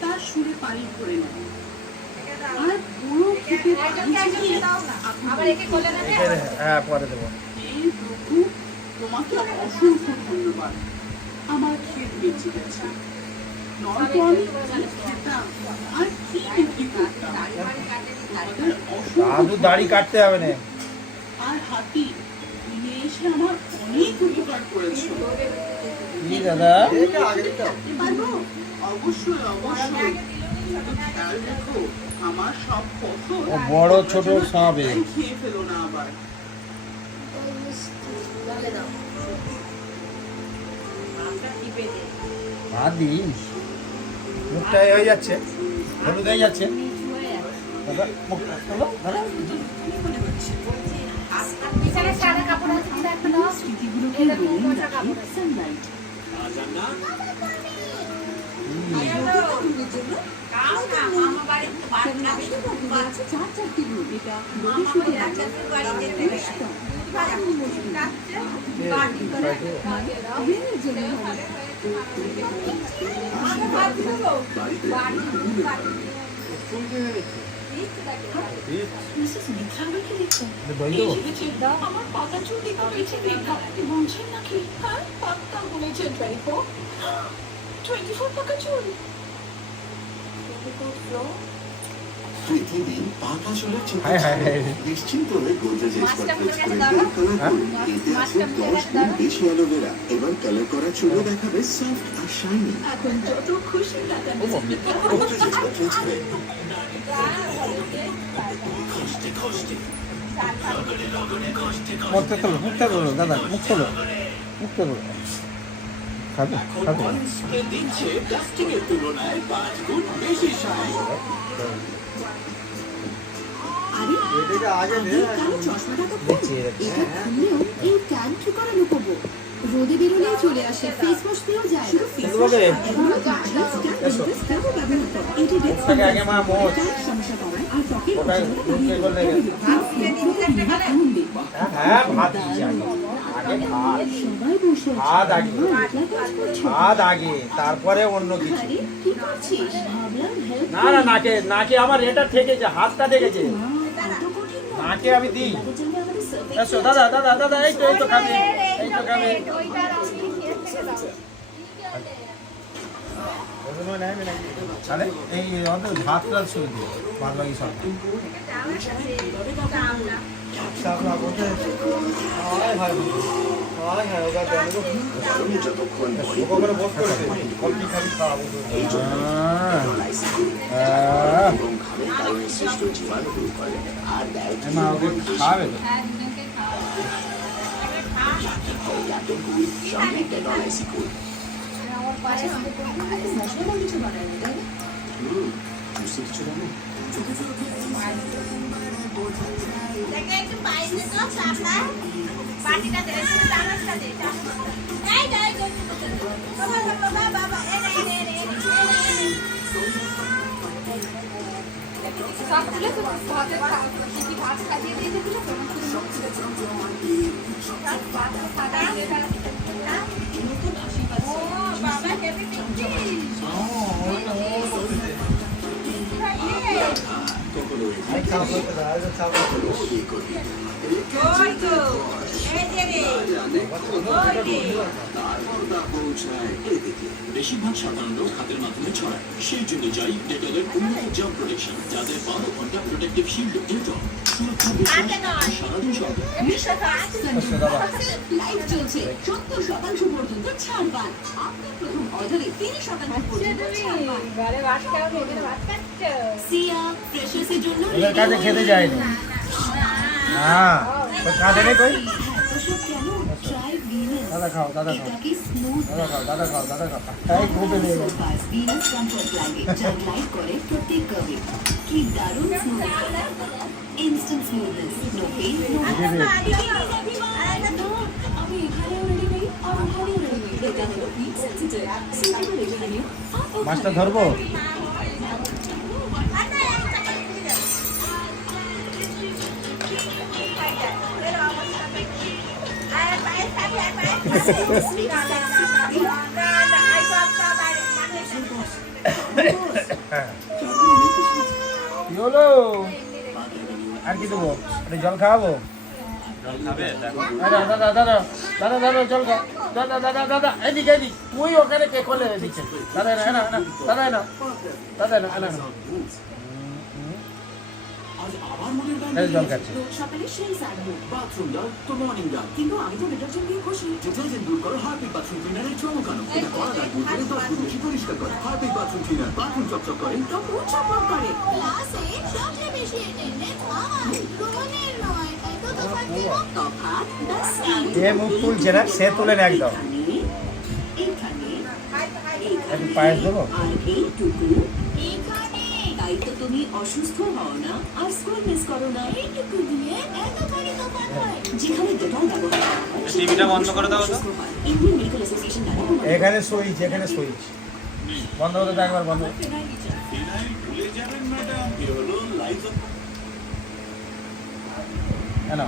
তার সুরে পানি ভরে নেয় আর পুরো খেতে হ্যাঁ পরে দেবো। এই প্রভু তোমাকে অসংখ্য ধন্যবাদ, আমার ক্ষেত বেঁচে গেছে। নয়তো আমি কি খেতাম আর কি বিক্রি করতাম। তোমাদের দাদু দাড়ি কাটতে হবে না। আর হাতি নিয়ে এসে আমার অনেক উপকার করেছে। কি দাদা? পারবো? অবশ্যই অবশ্যই, কিন্তু খেয়াল রেখো আমার সব ফসল ও বড় ছোট সবে খেয়ে ফেলো না আবার। ভাত দিস, মুখটা হয়ে যাচ্ছে, হলুদ হয়ে যাচ্ছে। দাদা মুখ হলো দাদা। স্মৃতিগুলোকে রঙিন রাখে সানলাইট। আমার পাতা চুল দিকে পেয়েছে দেখা বলছেন নাকি? হ্যাঁ পাতা বলেছে 24 পাকা চুল। প্রতিদিন পাকা চুলের হায় হায় হায়। নিশ্চিন্ত হয়ে গোদরেজ এক্সপার্ট ফেস করে কালার করুন। এতে আছে 10 গুণ বেশি অ্যালোভেরা। এবার কালার করা চুলও দেখাবে সফট আর শাইনি। এখন যত খুশি টাকা গোদরেজ এক্সপার্ট ফেস করে মুখটা তোলো, মুখটা তোলো দাদা, মুখ তোলো, মুখ তোলো। খাবে খাবে। দিচ্ছে প্লাস্টিকের তুলনায় 5 গুণ বেশি শাইন। আরে আমি কালো চশমাটা তো পরবো। এটা খুললেও এই ট্যান কি করে লুকোবো? রোদে বেরোলেই চলে আসে, ফেস ওয়াশ দিয়েও যায় না। বলে এটি আগে মা মোচ সমস্যা কমায় আর ত্বকের ওটাই মুখে করলে হ্যাঁ ভাত দিচ্ছি আগে, আগে ভাত, সবাই বসে ভাত আগে, আছে। ভাত আগে তারপরে অন্য কিছু। আরে কি করছিস? ভাবলাম হেল্প না না নাকে নাকে আমার এটা ঠেকেছে, হাতটা ঠেকেছে এত কঠিন না। নাকে আমি দিই। তাদের জন্য আমাদের সার্ভিস এসো দাদা দাদা দাদা, এই তো খাবে, এই তো খাবে। তাহলে এই অন্তত ভাত টাত শুরু দিও, বাদ বাকি সব গরমে যতক্ষণ বডি এবং ঘামের কারণে সৃষ্ট জীবাণু দূর করে আর দেয় মা ওকে খাবে তো। ক্যাপ্টেন সঙ্গে ডেটল আইসিকুল। মশলা কিছু বানায় না, তাই না? বুঝতে কিছু জানো? বেশিরভাগ সাধারণ রোগ হাতের মাধ্যমে ছড়ায়, সেই জন্য চাই ডেটলের উন্নত জার্ম প্রোটেকশন, যাতে 12 ঘন্টা প্রোটেক্টিভ শিল্ড ডেটল সুরক্ষা বিশ্বাস সারাদিন চলবে। লাইভ চলছে 70% পর্যন্ত ছাড় পান। আপনার প্রথম অর্ডারে 30% পর্যন্ত ছাড় পান। সিয়া ফ্রেশার্সের জন্য ওদের কাছে খেতে যায়নি না, তো কাঁদে নেই কই। Try Venus. দাদা খাও, দাদা খাও, এটাকে স্মুথ দাদা খাও, দাদা খাও, দাদা খাও। তাই খুবই নেই। ভিনাস কমফর্ট লাগে, যা গ্লাইড করে প্রত্যেক কার্ভে। কি দারুণ smooth, instant smoothness, no pain, no আমি এখানেও রেডি নেই আর ওখানেও রেডি নেই। এটা হলো হিট সেন্সিটিভ, সিম্পল এখানেও আর মাছটা ধরবো? ওখানেও। কি হলো? আর কি দেবো? একটু জল খাওয়াবো? দাদা দাদা দাদা দাদা দাদা জল খাও। দাদা দাদা দাদা এদিকে এদিক, তুই ওখানে কে করলে দিচ্ছে? দাদা না না দাদা না দাদা না না আজ আবার মনের গান জল খাচ্ছে। সকালে সেই সারবো, বাথরুম দাও তো মর্নিং গান কিন্তু আমি তো ডিটারজেন্ট দিয়ে ঘষি। ডিটারজেন্ট দূর করো হারপিক বাথরুম ক্লিনারের চমকানো এটা করা যায় দূর করে 10 গুণ বেশি পরিষ্কার করে হারপিক বাথরুম ক্লিনার বাথরুম চকচক করে তখন চকমক করে। ক্লাসে সবচেয়ে বেশি অ্যাটেন্ডেন্স আমার রোহনের নয় তাই তো তোমাকে তফাৎ the same। যে মুখ তুলছে না সে তুলে না একদম। এখানে একটু পায়েস দেবো? আর এইটুকু এখানে তাই তো তুমি অসুস্থ হও না আর স্কুল মিস করো না। এইটুকু দিয়ে এতখানি তফাৎ হয় যেখানে ডেটল ব্যবহার করা হয় টিভিটা বন্ধ করে দাও তো। ইন্ডিয়ান মেডিকেল অ্যাসোসিয়েশন দ্বারা এখানে সুইচ, এখানে সুইচ বন্ধ হতে তো একবার বন্ধ। ফিনাইল ভুলে যাবেন ম্যাডাম এ হলো লাইফ কেন